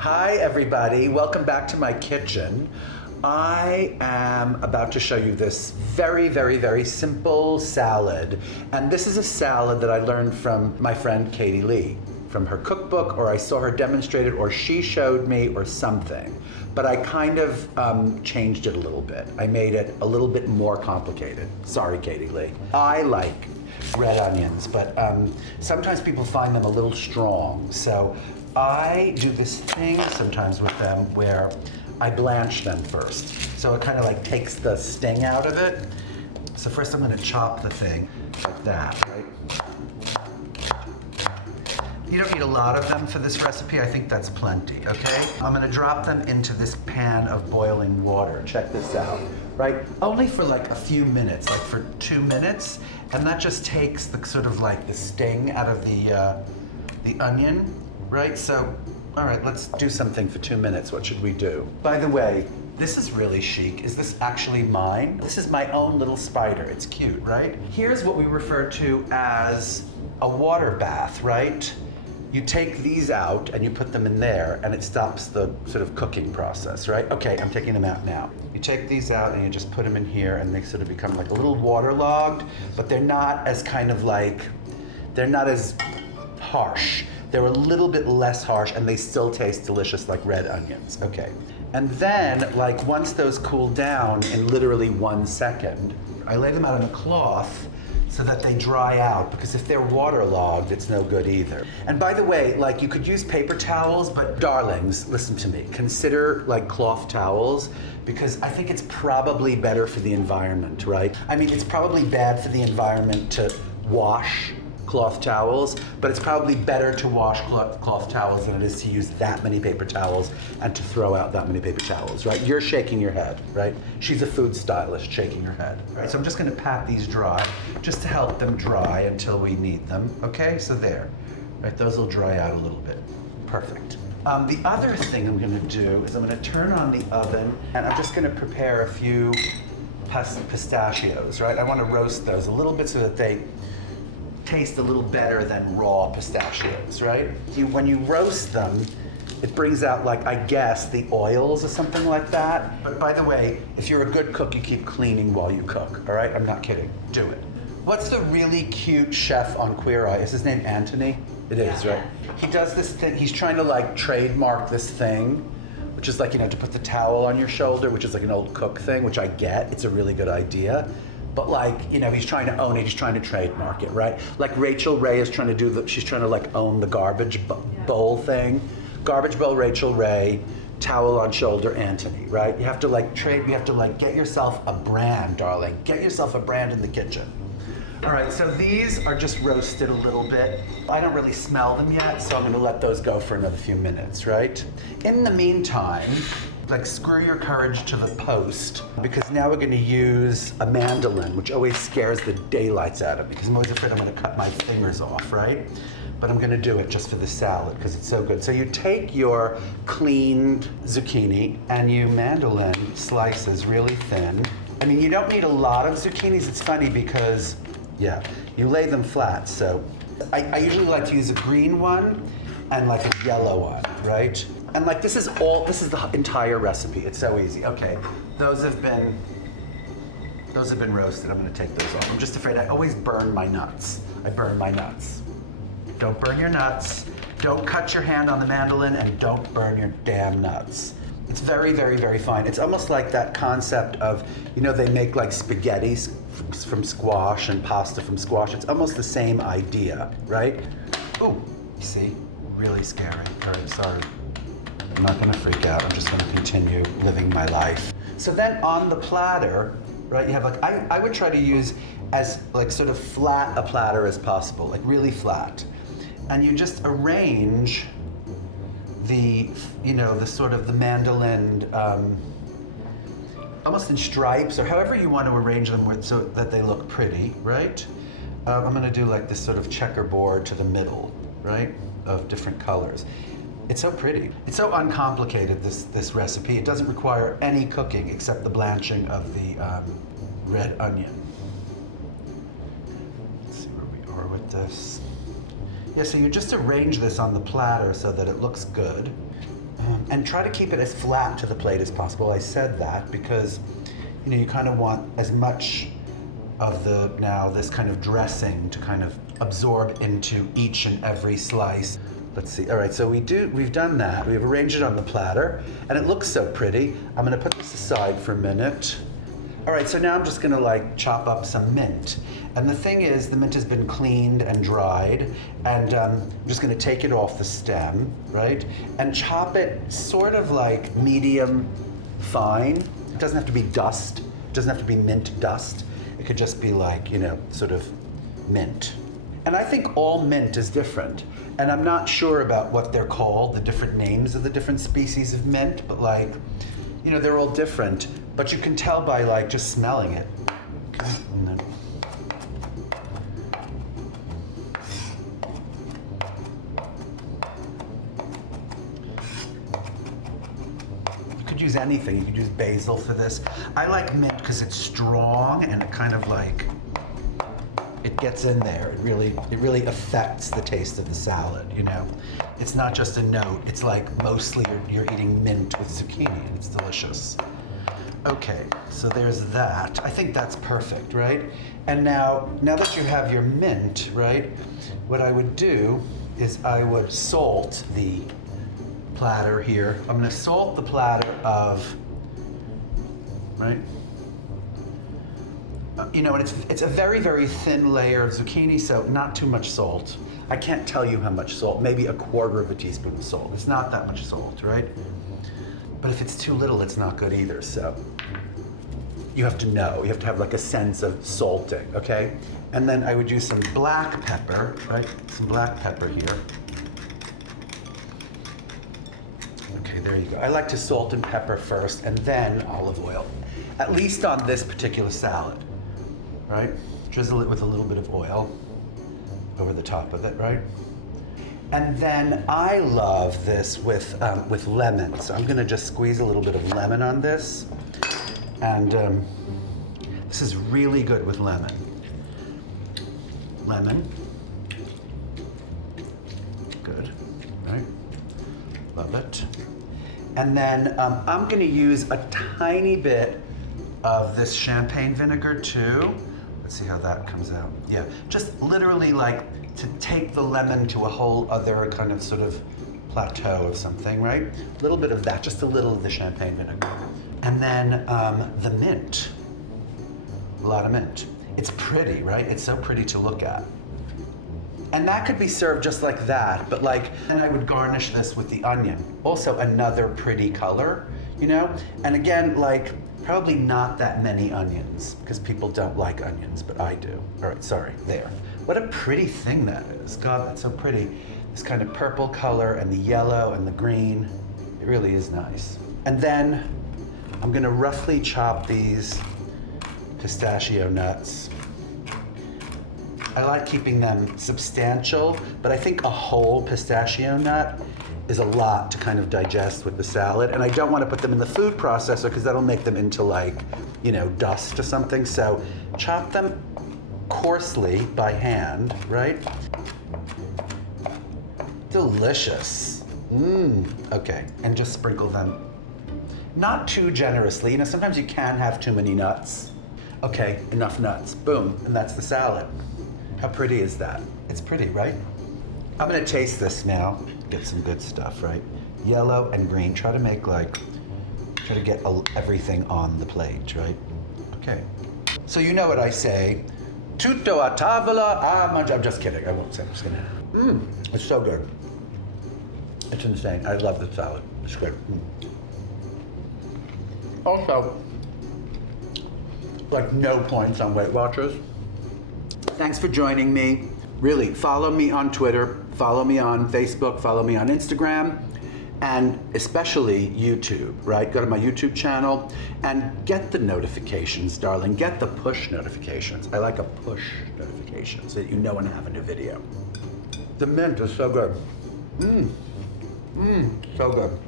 Hi everybody, welcome back to my kitchen. I am about to show you this very simple salad. And this is a salad that I learned from my friend Katie Lee, from her cookbook, or I saw her demonstrate it, or she showed me, or something. But I kind of changed it a little bit. I made it a little bit more complicated. Sorry, Katie Lee. I like red onions, but sometimes people find them a little strong. So I do this thing sometimes with them where I blanch them first. So it kind of like takes the sting out of it. So first I'm gonna chop the thing like that, right? You don't need a lot of them for this recipe. I think that's plenty, okay? I'm gonna drop them into this pan of boiling water. Check this out, right? Only for like a few minutes, like for 2 minutes. And that just takes the sort of like the sting out of the onion, right? So, all right, let's do something for 2 minutes. What should we do? By the way, this is really chic. Is this actually mine? This is my own little spider. It's cute, right? Here's what we refer to as a water bath, right? You take these out and you put them in there and it stops the sort of cooking process, right? Okay, I'm taking them out now. You take these out and you just put them in here and they sort of become like a little waterlogged, but they're not as kind of like, they're not as harsh. They're a little bit less harsh and they still taste delicious like red onions, okay. And then, like once those cool down in literally 1 second, I lay them out on a cloth so that they dry out, because if they're waterlogged, it's no good either. And by the way, like you could use paper towels, but darlings, listen to me, consider like cloth towels, because I think it's probably better for the environment, right? I mean, it's probably bad for the environment to wash cloth towels, but it's probably better to wash cloth towels than it is to use that many paper towels and to throw out that many paper towels, right? You're shaking your head, right? She's a food stylist shaking her head, right? So I'm just gonna pat these dry just to help them dry until we need them, okay? So there, right? Those will dry out a little bit. Perfect. The other thing I'm gonna do is I'm gonna turn on the oven and I'm just gonna prepare a few pistachios, right? I wanna roast those a little bit so that they taste a little better than raw pistachios, right? When you roast them, it brings out like, I guess, the oils or something like that. But by the way, if you're a good cook, you keep cleaning while you cook, all right? I'm not kidding, do it. What's the really cute chef on Queer Eye? Is his name Anthony? It is, right? He does this thing, he's trying to like trademark this thing, which is like, you know, to put the towel on your shoulder, which is like an old cook thing, which I get, it's a really good idea. But like, you know, he's trying to own it, he's trying to trademark it, right? Like Rachel Ray is trying to do she's trying to like own the garbage bowl thing. Garbage bowl, Rachel Ray, towel on shoulder, Anthony, right? You have to like you have to like get yourself a brand, darling. Get yourself a brand in the kitchen. All right, so these are just roasted a little bit. I don't really smell them yet, so I'm gonna let those go for another few minutes, right? In the meantime, like screw your courage to the post, because now we're gonna use a mandolin, which always scares the daylights out of me, because I'm always afraid I'm gonna cut my fingers off, right? But I'm gonna do it just for the salad, because it's so good. So you take your cleaned zucchini and you mandolin slices really thin. I mean, you don't need a lot of zucchinis. It's funny because, yeah, you lay them flat. So I usually like to use a green one and like a yellow one, right? And like this is the entire recipe. It's so easy. Okay, those have been roasted. I'm gonna take those off. I'm just afraid I always burn my nuts. I burn my nuts. Don't burn your nuts. Don't cut your hand on the mandolin, and don't burn your damn nuts. It's very fine. It's almost like that concept of, you know, they make like spaghetti from squash and pasta from squash. It's almost the same idea, right? Ooh, you see, really scary. Very sorry. I'm not gonna freak out, I'm just gonna continue living my life. So then on the platter, right, you have like, I would try to use as like sort of flat a platter as possible, like really flat. And you just arrange the, you know, the sort of the mandolin, almost in stripes, or however you want to arrange them so that they look pretty, right? I'm gonna do like this sort of checkerboard to the middle, right, of different colors. It's so pretty. It's so uncomplicated, this recipe. It doesn't require any cooking except the blanching of the red onion. Let's see where we are with this. Yeah, so you just arrange this on the platter so that it looks good. And try to keep it as flat to the plate as possible. I said that because, you know, you kind of want as much of this kind of dressing to kind of absorb into each and every slice. Let's see. All right, so we've done that. We've arranged it on the platter, and it looks so pretty. I'm gonna put this aside for a minute. All right, so now I'm just gonna like chop up some mint. And the thing is, the mint has been cleaned and dried, and I'm just gonna take it off the stem, right? And chop it sort of like medium fine. It doesn't have to be dust. It doesn't have to be mint dust. It could just be like, you know, sort of mint. And I think all mint is different. And I'm not sure about what they're called, the different names of the different species of mint, but like, you know, they're all different. But you can tell by like just smelling it. Okay. And then you could use anything. You could use basil for this. I like mint because it's strong and it kind of like, it gets in there. It really affects the taste of the salad, you know? It's not just a note. It's like mostly you're eating mint with zucchini and it's delicious. Okay, so there's that. I think that's perfect, right? And now that you have your mint, right, what I would do is I would salt the platter here. I'm gonna salt the platter of, right? You know, and it's a very, very thin layer of zucchini, so not too much salt. I can't tell you how much salt, maybe 1/4 teaspoon of salt. It's not that much salt, right? But if it's too little, it's not good either, so you have to know. You have to have like a sense of salting, okay? And then I would use some black pepper, right? Some black pepper here. Okay, there you go. I like to salt and pepper first and then olive oil, at least on this particular salad, right? Drizzle it with a little bit of oil over the top of it, right? And then I love this with lemon. So I'm gonna just squeeze a little bit of lemon on this. And this is really good with lemon. Lemon. Good, right? Love it. And then I'm gonna use a tiny bit of this champagne vinegar too. Let's see how that comes out. Yeah, just literally like to take the lemon to a whole other kind of sort of plateau of something, right? A little bit of that, just a little of the champagne vinegar. And then the mint, a lot of mint. It's pretty, right? It's so pretty to look at. And that could be served just like that, but like, then I would garnish this with the onion. Also another pretty color, you know? And again, like, probably not that many onions, because people don't like onions, but I do. All right, sorry, there. What a pretty thing that is. God, that's so pretty. This kind of purple color and the yellow and the green. It really is nice. And then I'm gonna roughly chop these pistachio nuts. I like keeping them substantial, but I think a whole pistachio nut is a lot to kind of digest with the salad. And I don't want to put them in the food processor because that'll make them into like, you know, dust or something. So chop them coarsely by hand, right? Delicious. Okay, and just sprinkle them. Not too generously, you know, sometimes you can have too many nuts. Okay, enough nuts, boom, and that's the salad. How pretty is that? It's pretty, right? I'm gonna taste this now. Get some good stuff, right? Yellow and green, try to get everything on the plate, right? Okay. So you know what I say, tutto a tavola a mangiare. I'm just kidding, I won't say, I'm just gonna. It's so good. It's insane, I love the salad, it's good. Also, like no points on Weight Watchers. Thanks for joining me. Really, follow me on Twitter, follow me on Facebook, follow me on Instagram, and especially YouTube, right? Go to my YouTube channel and get the notifications, darling. Get the push notifications. I like a push notification so that you know when I have a new video. The mint is so good. So good.